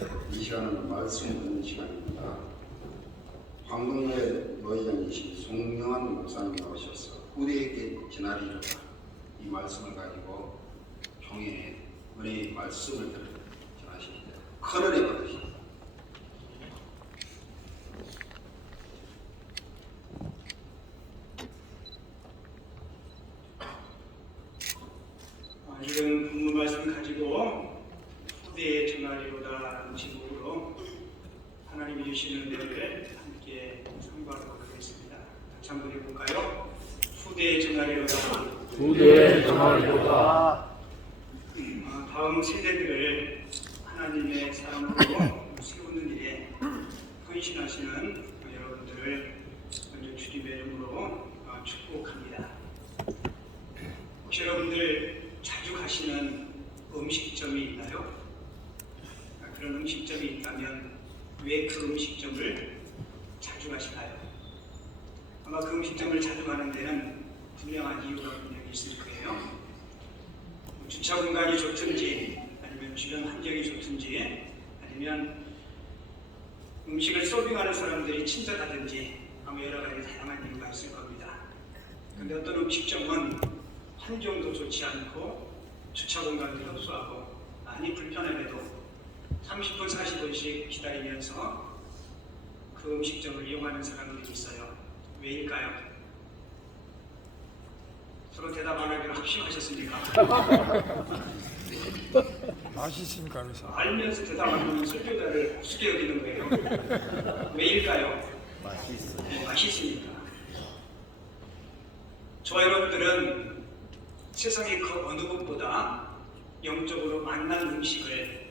이 시간은 말씀 듣는 시간입니다. 황동로의 노회장이신 송명환 목사님 나오셔서 후대에게 전하리로다 이 말씀을 가지고 총회에 은혜의 말씀을 전하십니다. 큰 은혜 받으십니다. 이런 본문 말씀을 가지고 후대에 전하리로다라는 제목으로 하나님이 주시는 은혜를 함께 상고하도록 하겠습니다. 같이 한번 해볼까요? 후대에 전하리로다. 후대에 전하리로다. 다음 세대들을 하나님의 사람으로 세우는 일에 헌신하시는 여러분들을 먼저 주님의 이름으로 축복합니다. 혹시 여러분들 자주 가시는 음식점이 있나요? 그런 음식점이 있다면 왜 그 음식점을 자주 가시나요? 아마 그 음식점을 자주 가는 데는 분명한 이유가 분명히 있을 거예요. 주차 공간이 좋든지 아니면 주변 환경이 좋든지 아니면 음식을 서빙하는 사람들이 친절하든지 아마 여러 가지 다양한 이유가 있을 겁니다. 그런데 어떤 음식점은 환경도 좋지 않고 주차 공간도 협소하고 많이 불편함에도 30분, 40분씩 기다리면서 그 음식점을 이용하는 사람들이 있어요. 왜일까요? 서로 대답 안 하기로 합심하셨습니까? 맛있으니까 그래서. 알면서 대답 안 하면 설교자를 우습게 여기는 거예요. 왜일까요? 맛있으니까. 저와 여러분들은 세상의 그 어느 것보다 영적으로 만난 음식을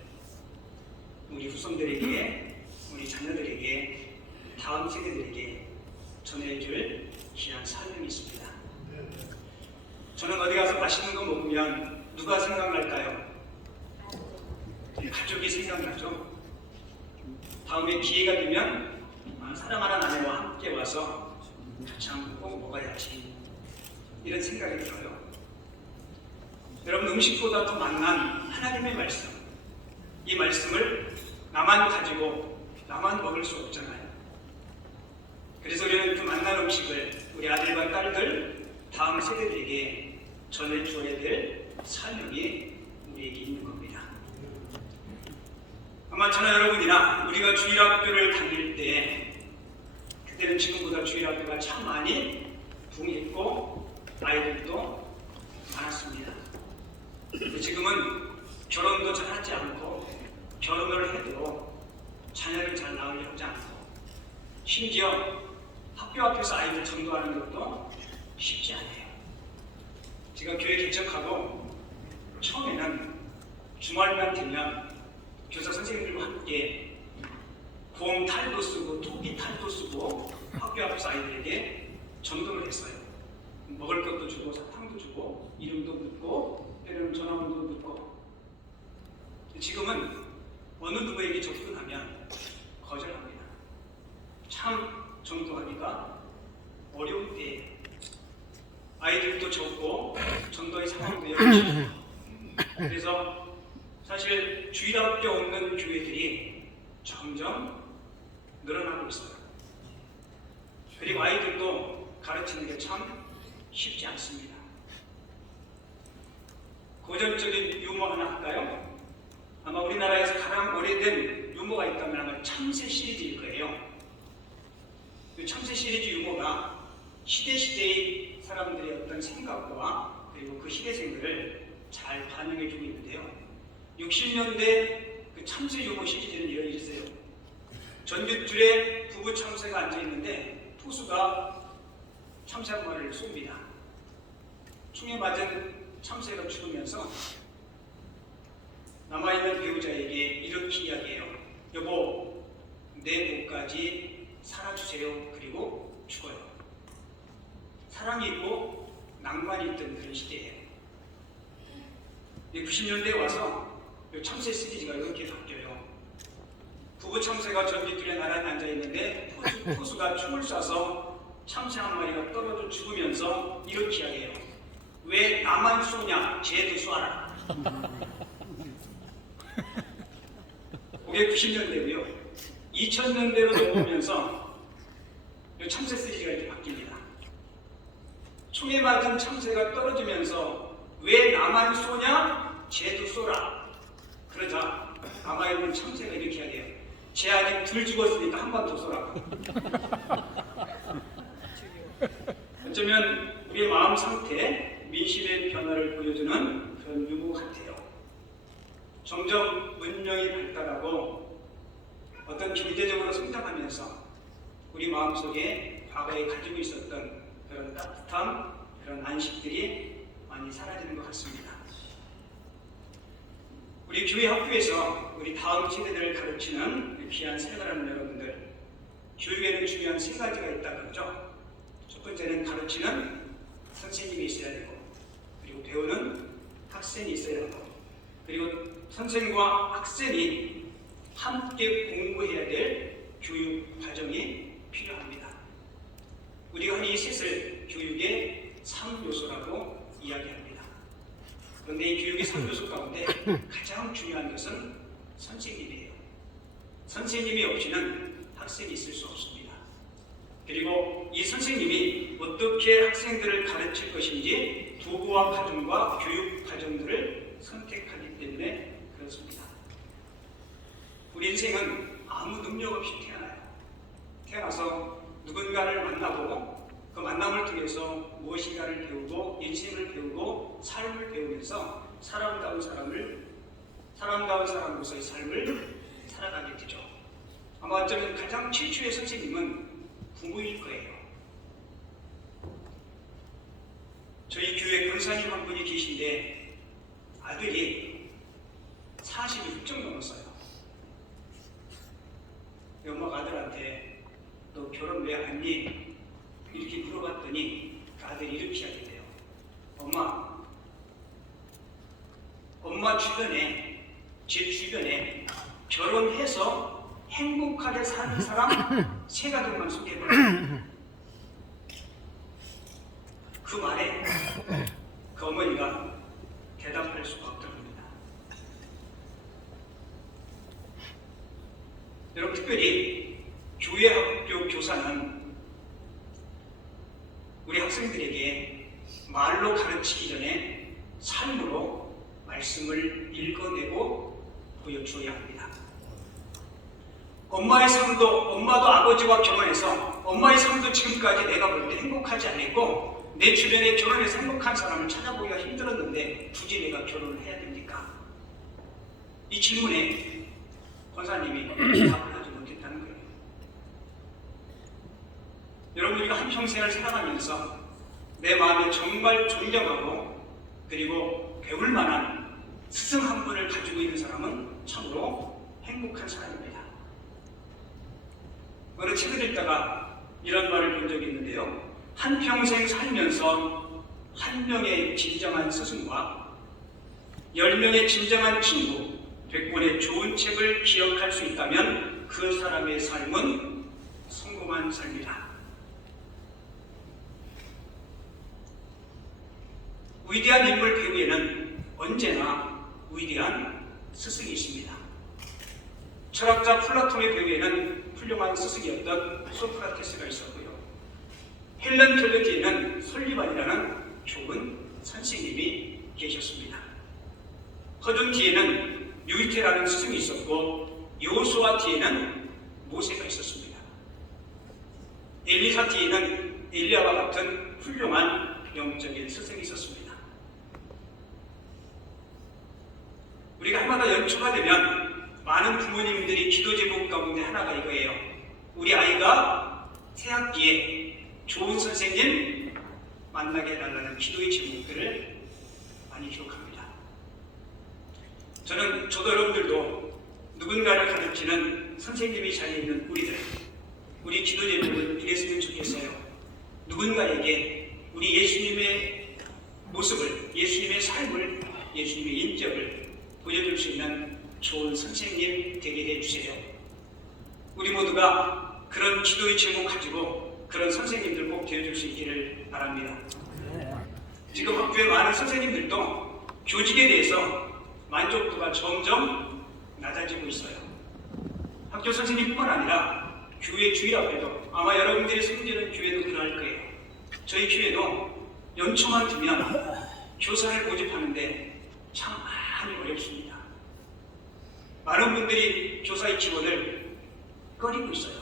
우리 후손들에게, 우리 자녀들에게, 다음 세대들에게 전해줄 귀한 사명이 있습니다. 저는 어디 가서 맛있는 거 먹으면 누가 생각날까요? 가족이 생각나죠. 다음에 기회가 되면 사랑하는 아내와 함께 와서 같이 한번 꼭 먹어야지 이런 생각이 들어요. 여러분, 음식보다 더 만난 하나님의 말씀, 이 말씀을 나만 가지고 나만 먹을 수 없잖아요. 그래서 우리는 그 만난 음식을 우리 아들과 딸들, 다음 세대들에게 전해줘야 될 사명이 우리에게 있는 겁니다. 아마 저나 여러분이나 우리가 주일학교를 다닐 때 그때는 지금보다 주일학교가 참 많이 붕했고 아이들도 많았습니다. 지금은 결혼도 잘 하지 않고 결혼을 해도 자녀를 잘 낳으려 하지 않고 심지어 학교 앞에서 아이들 전도하는 것도 쉽지 않아요. 제가 교회 개척하고 처음에는 주말만 되면 교사 선생님들과 함께 곰 탈도 쓰고 토끼 탈도 쓰고 학교 앞에서 아이들에게 전도를 했어요. 먹을 것도 주고 사탕도 주고 이름도 묻고 때로는 전화번호도 묻고. 지금은 어느 누구에게 접근하면 거절합니다. 참 전도하기가 어려운 때에 아이들도 적고 전도의 상황도 여럿이고. 그래서 사실 주일학교 없는 교회들이 점점 늘어나고 있어요. 그리고 아이들도 가르치는 게 참 쉽지 않습니다. 고전적인 유머 하나 할까요? 아마 우리나라에서 가장 오래된 유머가 있다면 아마 참새 시리즈일 거예요. 그 참새 시리즈 유머가 시대시대의 사람들의 어떤 생각과 그리고 그 시대생들을 잘 반영해주고 있는데요. 60년대 그 참새 유머 시리즈는 이런 일이 있어요. 전깃줄에 부부 참새가 앉아있는데 포수가 참새 한 마리를 쏩니다. 총에 맞은 참새가 죽으면서 남아있는 배우자에게 이렇게 이야기해요. 여보, 내 목까지 살아주세요. 그리고 죽어요. 사랑이 있고 낭만이 있던 그런 시대예요. 90년대에 와서 참새 시리즈가 이렇게 바뀌어요. 부부 참새가 전깃줄에 나란히 앉아있는데 포수가 총을 쏴서 참새 한 마리가 떨어져 죽으면서 이렇게 이야기해요. 왜 나만 쏘냐? 쟤도 쏴라. 1990년대고요. 2000년대로 넘어오면서 이 참새 시리즈가 이렇게 바뀝니다. 총에 맞은 참새가 떨어지면서 왜 나만 쏘냐? 쟤도 쏘라. 그러자 남아있는 참새가 이렇게 해야 돼요. 쟤 아직 덜 죽었으니까 한 번 더 쏘라고. 어쩌면 우리의 마음 상태, 민심의 변화를 보여주는 그런 유무 같아요. 점점 문명이 발달하고 어떤 경제적으로 성장하면서 우리 마음속에 과거에 가지고 있었던 그런 따뜻함, 그런 안식들이 많이 사라지는 것 같습니다. 우리 교회 학교에서 우리 다음 세대들을 가르치는 귀한 생활하는 여러분들, 교육에는 중요한 세 가지가 있다 그러죠. 첫 번째는 가르치는 선생님이 있어야 되고, 그리고 배우는 학생이 있어야 하고, 그리고 선생과 학생이 함께 공부해야 될 교육 과정이 필요합니다. 우리가 이 셋을 교육의 3요소라고 이야기합니다. 그런데 이 교육의 3요소 가운데 가장 중요한 것은 선생님이에요. 선생님이 없이는 학생이 있을 수 없습니다. 그리고 이 선생님이 어떻게 학생들을 가르칠 것인지 도구와 과정과 교육 과정들을 선택하기 때문에 그렇습니다. 우리 인생은 아무 능력 없이 태어나요. 태어나서 누군가를 만나고 그 만남을 통해서 무엇인가를 배우고 인생을 배우고 삶을 배우면서 사람다운 사람으로서의 삶을 살아가게 되죠. 아마 어쩌면 가장 최초의 선생님은 부모일 거예요. 저희 교회 권사님 한 분이 계신데 아들이 40이 훌쩍 넘었어요. 엄마가 아들한테 너 결혼 왜 안 했니? 이렇게 물어봤더니 그 아들이 이렇게 하게 돼요. 엄마 주변에, 제 주변에 결혼해서 행복하게 사는 사람 3가족만 소개해봐요. 그 말에 그 어머니가 대답할 수가 없더랍니다. 여러분, 특별히 교회 학교 교사는 우리 학생들에게 말로 가르치기 전에 삶으로 말씀을 읽어내고 보여주어야 합니다. 엄마도 아버지와 결혼해서 엄마의 삶도 지금까지 내가 볼 때 행복하지 않았고 내 주변에 결혼해서 행복한 사람을 찾아보기가 힘들었는데 굳이 내가 결혼을 해야 됩니까? 이 질문에 권사님이 답을 하지 못했다는 거예요. 여러분, 우리가 한평생을 살아가면서 내 마음에 정말 존경하고 그리고 배울 만한 스승 한 분을 가지고 있는 사람은 참으로 행복한 사람입니다. 어느 책을 읽다가 이런 말을 본 적이 있는데요. 한평생 살면서 한 명의 진정한 스승과 10명의 진정한 친구, 100권의 좋은 책을 기억할 수 있다면 그 사람의 삶은 성공한 삶이다. 위대한 인물 배우에는 언제나 위대한 스승이 있습니다. 철학자 플라톤의 배우에는 훌륭한 스승이었던 소크라테스가 있었고요. 헬렌 켈러 뒤에는 솔리반이라는 좋은 선생님이 계셨습니다. 허준 뒤에는 유이테라는 스승이 있었고 요수아 뒤에는 모세가 있었습니다. 엘리사 뒤에는 엘리야와 같은 훌륭한 영적인 스승이 있었습니다. 우리가 해마다 연초가 되면 많은 부모님들이 기도 제목 가운데 하나가 이거예요. 우리 아이가 새학기에 좋은 선생님 만나게 해달라는 기도의 제목들을 많이 기록합니다. 저도 여러분들도 누군가를 가르치는 선생님이 자리있는 우리 기도 제목은 이랬으면 좋겠어요. 누군가에게 우리 예수님의 모습을, 예수님의 삶을, 예수님의 인격을 보여줄 수 있는 좋은 선생님 되게 해주세요. 우리 모두가 그런 기도의 제목 가지고 그런 선생님들 꼭 되어줄 수 있기를 바랍니다. 지금 학교에 많은 선생님들도 교직에 대해서 만족도가 점점 낮아지고 있어요. 학교 선생님뿐만 아니라 교회 주일학교도 아마 여러분들이 섬기는 교회도 그럴 거예요. 저희 교회도 연초만 되면 교사를 모집하는데 참 많이 어렵습니다. 많은 분들이 교사의 지원을 꺼리고 있어요.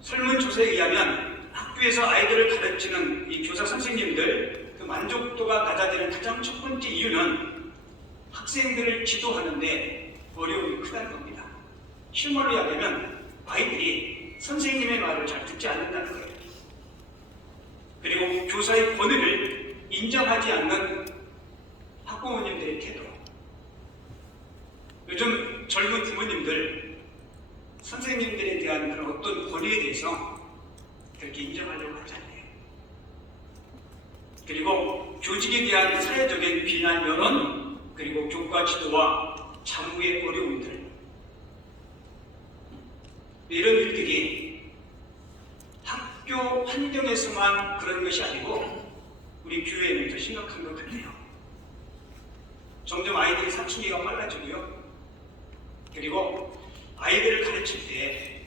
설문조사에 의하면 학교에서 아이들을 가르치는 이 교사 선생님들 그 만족도가 낮아지는 가장 첫 번째 이유는 학생들을 지도하는데 어려움이 크다는 겁니다. 쉬운 말로 이야기하면 아이들이 선생님의 말을 잘 듣지 않는다는 거예요. 그리고 교사의 권위를 인정하지 않는 학부모님들의 태도. 요즘 젊은 부모님들 선생님들에 대한 그런 어떤 권위에 대해서 그렇게 인정하려고 하지 않네요. 그리고 교직에 대한 사회적인 비난 여론, 그리고 교과 지도와 장부의 어려움들, 이런 일들이 학교 환경에서만 그런 것이 아니고 우리 교회는 더 심각한 것 같아요. 점점 아이들의 사춘기가 빨라지고요. 그리고 아이들을 가르칠 때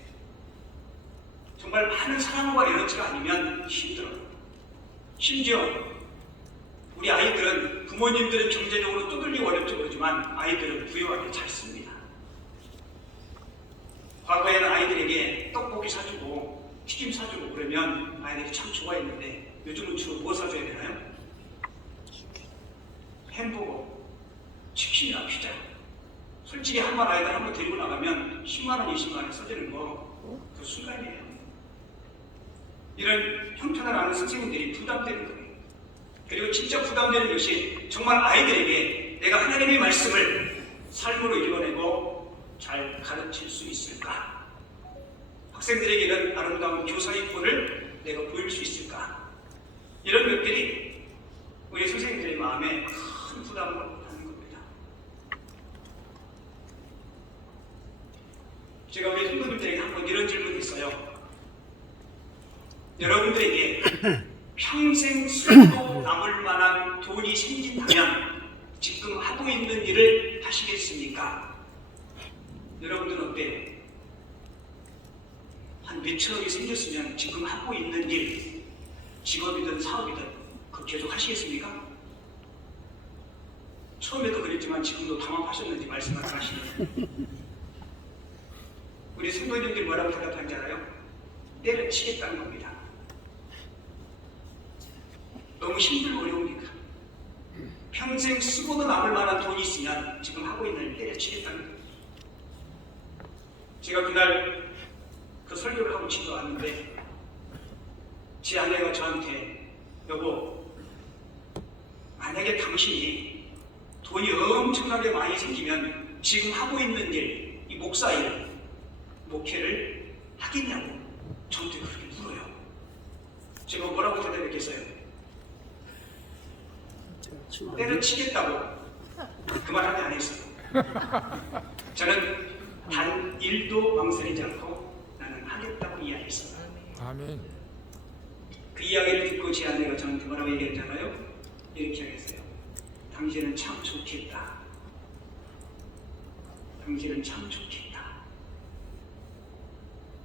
정말 많은 사랑과 에너지가 아니면 힘들어요. 심지어 우리 아이들은 부모님들은 경제적으로 두들리기 어렵죠. 그러지만 아이들은 부유하게 잘 씁니다. 과거에는 아이들에게 떡볶이 사주고 튀김 사주고 그러면 아이들이 참 좋아했는데 요즘은 주로 뭐 사줘야 되나요? 햄버거, 치킨이나 피자. 솔직히 한 번 아이들 한 번 데리고 나가면 10만원, 20만원 써주는 거 그 순간이에요. 이런 형편을 아는 선생님들이 부담되는 거예요. 그리고 진짜 부담되는 것이 정말 아이들에게 내가 하나님의 말씀을 삶으로 이루어내고 잘 가르칠 수 있을까? 학생들에게는 아름다운 교사의 꼴을 내가 보일 수 있을까? 이런 것들이 우리 선생님들의 마음에 큰 부담을 하는 겁니다. 제가 우리 성도님들에게 한번 이런 질문이 있어요. 여러분들에게 평생 쓰고 남을 만한 돈이 생긴다면 지금 하고 있는 일을 하시겠습니까? 여러분들은 어때요? 한 몇천억이 생겼으면 지금 하고 있는 일, 직업이든 사업이든 그거 계속 하시겠습니까? 처음에도 그랬지만 지금도 담합하셨는지 말씀을 하시는 우리 성도님들이 뭐라고 대답하는지 알아요? 때려치겠다는 겁니다. 너무 힘들고 어려우니까. 평생 쓰고도 남을 만한 돈이 있으면 지금 하고 있는 일 때려치겠다는 거예요. 제가 그날 그 설교를 하고 집에 왔는데 제 아내가 저한테 여보, 만약에 당신이 돈이 엄청나게 많이 생기면 지금 하고 있는 일, 이 목사 일, 목회를 하겠냐고 저한테 그렇게 물어요. 제가 뭐라고 대답했겠어요? 때려치겠다고 그 말 한테 안 했어요. 저는 단 1도 망설이지 않고 나는 하겠다고 이야기했어요. 아멘. 그 이야기를 듣고 제 아내가 저한테 뭐라고 얘기했잖아요. 이렇게 하겠어요. 당신은 참 좋겠다. 당신은 참 좋겠다.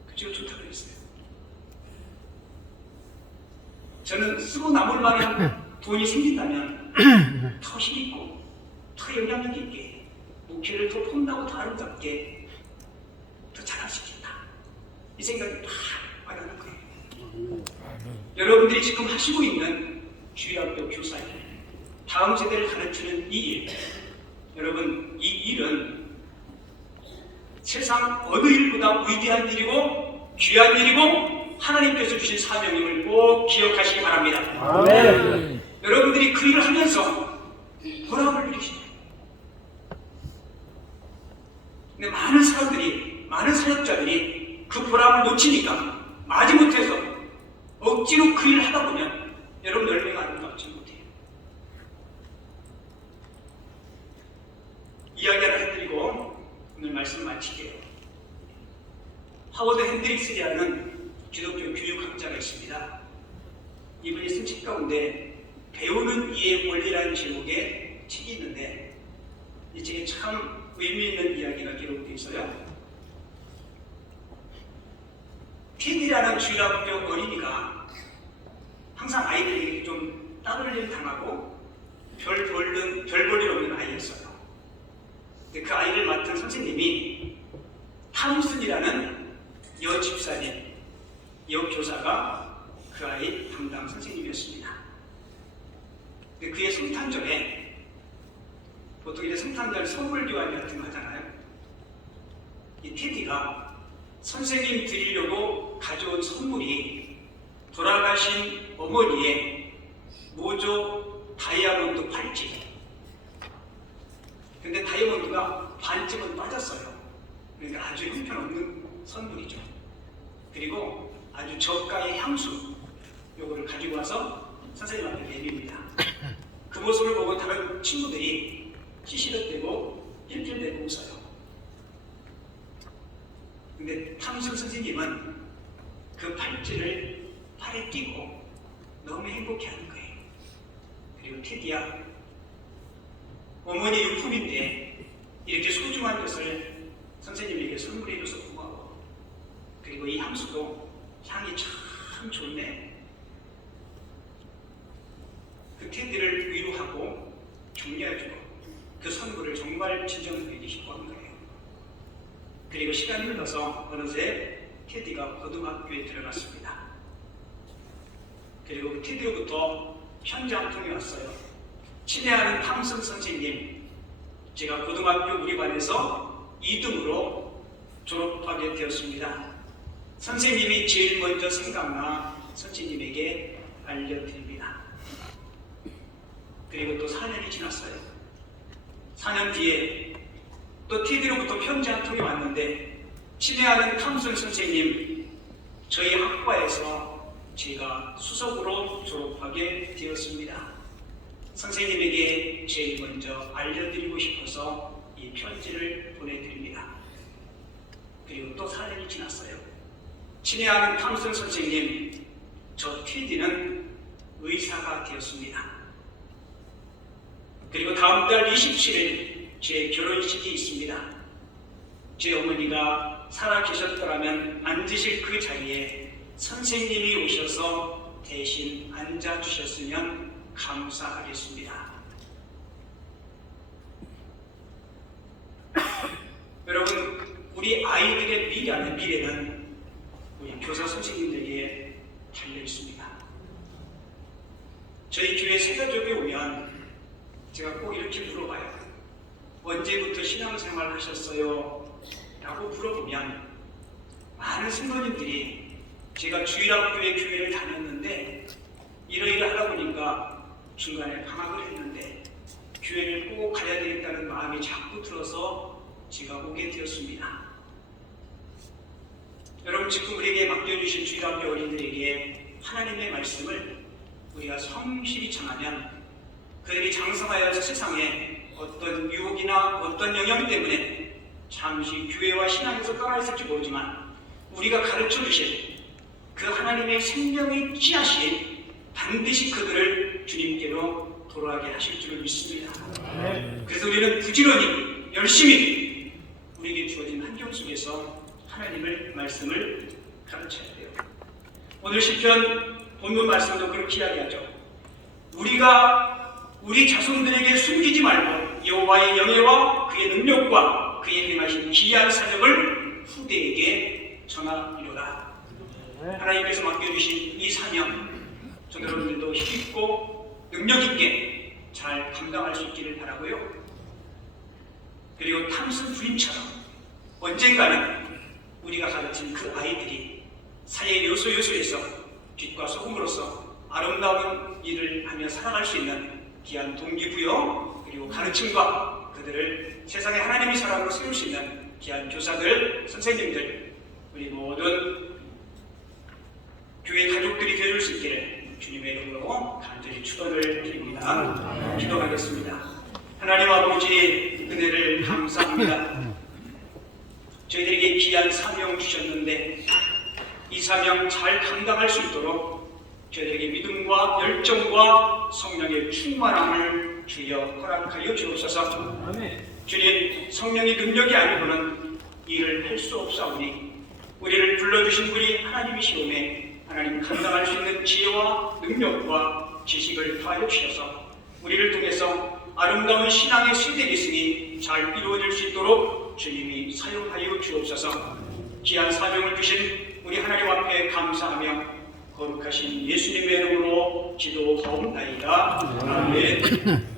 그저 좋다고 했어요. 저는 쓰고 남을 만한 돈이 생긴다면 더 힘있고 더 영향력 있게 목회를 더 폼나고 더 아름답게 더 잘할 수 있겠다. 이 생각이 막 와닿는 거예요. 아멘. 여러분들이 지금 하시고 있는 주일학교 교사일, 다음 세대를 가르치는 이 일, 여러분 이 일은 세상 어느 일보다 위대한 일이고 귀한 일이고 하나님께서 주신 사명임을 꼭 기억하시기 바랍니다. 아멘. 여러분들이 그 일을 하면서 보람을 누리시죠. 근데 많은 사람들이, 많은 사역자들이 그 보람을 놓치니까 마지못해서 억지로 그 일을 하다 보면 여러분 열매가 아름답지 못해요. 이야기 하나 해드리고 오늘 말씀 마칠게요. 하워드 핸드릭스라는 기독교 교육학자가 있습니다. 이분이 쓴 책 가운데 배우는 이의 원리라는 제목의 책이 있는데 이 책에 참 의미 있는 이야기가 기록되어 있어요. 테디라는 주일학교 어린이가 항상 아이들에게 좀 따돌림 당하고 별 볼 일 없는 아이였어요. 근데 그 아이를 맡은 선생님이 탐슨이라는 여집사님, 여교사가 그 아이 담당 선생님이었습니다. 근데 그의 성탄절에 보통 이제 성탄절 선물 교환 같은 거 하잖아요. 이 테디가 선생님 드리려고 가져온 선물이 돌아가신 어머니의 모조 다이아몬드 팔찌. 근데 다이아몬드가 반쯤은 빠졌어요. 그러니까 아주 형편없는 선물이죠. 그리고 아주 저가의 향수, 요거를 가지고 와서 선생님한테 내립니다. 그 모습을 보고 다른 친구들이 시시덕대고 낄낄대고 웃어요. 근데 탐승 선생님은 그 팔찌를 팔에 끼고 너무 행복해하는 거예요. 그리고 테디야, 어머니 유품인데 이렇게 소중한 것을 선생님에게 선물해줘서 고마워. 그리고 이 향수도 향이 참 좋네. 그 테디를 위로하고 격려해주고 그 선물을 정말 진정되게 기뻐한 거예요. 그리고 시간이 흘러서 어느새 테디가 고등학교에 들어갔습니다. 그리고 그 테디로부터 편지 한 통이 왔어요. 친애하는 탐승 선생님, 제가 고등학교 우리 반에서 2등으로 졸업하게 되었습니다. 선생님이 제일 먼저 생각나 선생님에게 알려드립니다. 그리고 또 4년이 지났어요. 4년 뒤에 또 TV로부터 편지 한 통이 왔는데, 친애하는 탐승 선생님, 저희 학과에서 제가 수석으로 졸업하게 되었습니다. 선생님에게 제일 먼저 알려드리고 싶어서 이 편지를 보내드립니다. 그리고 또 4년이 지났어요. 친애하는 탐승 선생님, 저 TV는 의사가 되었습니다. 그리고 다음 달 27일 제 결혼식이 있습니다. 제 어머니가 살아 계셨더라면 앉으실 그 자리에 선생님이 오셔서 대신 앉아주셨으면 감사하겠습니다. 여러분, 우리 아이들의 미래는 우리 교사 선생님들에게 달려 있습니다. 저희 교회 세가족에 오면 제가 꼭 이렇게 물어봐요. 언제부터 신앙생활 하셨어요? 라고 물어보면 많은 성도님들이 제가 주일학교에 교회를 다녔는데 이러이러하다 보니까 중간에 방학을 했는데 교회를 꼭 가야 되겠다는 마음이 자꾸 들어서 제가 오게 되었습니다. 여러분, 지금 우리에게 맡겨주신 주일학교 어린이들에게 하나님의 말씀을 우리가 성실히 전하면 그들이 장성하여서 세상에 어떤 유혹이나 어떤 영향 때문에 잠시 교회와 신앙에서 떠나 있을지 모르지만 우리가 가르쳐 주실 그 하나님의 생명의 씨앗이 반드시 그들을 주님께로 돌아가게 하실 줄을 믿습니다. 그래서 우리는 부지런히 열심히 우리에게 주어진 환경 속에서 하나님의 말씀을 가르쳐야 돼요. 오늘 시편 본문 말씀도 그렇게 이야기하죠. 우리가 우리 자손들에게 숨기지 말고 여호와의 영예와 그의 능력과 그의 행하신 기이한 사역을 후대에게 전하리로다. 하나님께서 맡겨주신 이 사명, 저 여러분들도 힘있고 능력있게 잘 감당할 수 있기를 바라고요. 그리고 탐승 부인처럼 언젠가는 우리가 가르친 그 아이들이 사회 요소에서 빛과 소금으로서 아름다운 일을 하며 살아갈 수 있는 귀한 동기부여 그리고 가르침과 그들을 세상에 하나님의 사람으로 세울 수 있는 귀한 교사들, 선생님들, 우리 모든 교회 가족들이 되어줄 수 있기를 주님의 이름으로 간절히 축원을 드립니다. 기도하겠습니다. 하나님 아버지, 은혜를 감사합니다. 저희들에게 귀한 사명 주셨는데 이 사명 잘 감당할 수 있도록 저희들에게 믿음과 열정과 성령의 충만함을 주여 허락하여 주옵소서. 주님, 성령의 능력이 아니고는 일을 할 수 없사오니 우리를 불러주신 분이 하나님이시오매 하나님 감당할 수 있는 지혜와 능력과 지식을 더하여 주셔서 우리를 통해서 아름다운 신앙의 시대리승이 잘 이루어질 수 있도록 주님이 사용하여 주옵소서. 귀한 사명을 주신 우리 하나님 앞에 감사하며 거룩하신 예수님의 이름으로 기도하옵나이다. 아멘.